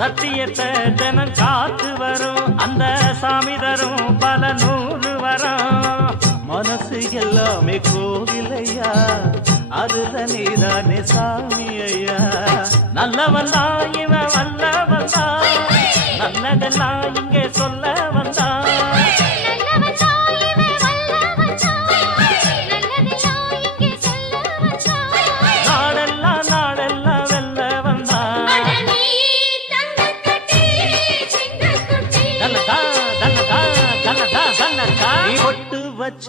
சத்தியத்தை தினம் காத்து வரும் அந்த சாமி தரும் பல நூறு வரும். மனசு எல்லாமே கோவிலையா, அதுல நீதானே சாமி ஐயா. நல்லவன் தான் இவன் வல்லவன் தான், நல்லதெல்லாம் இங்கே சொல்ல வந்தான். நாடெல்லாம் நாடெல்லாம் வெல்ல வந்தான். தன்னதா தன்னதா தன்னதா தன்னதா நீ ஒட்டு வச்ச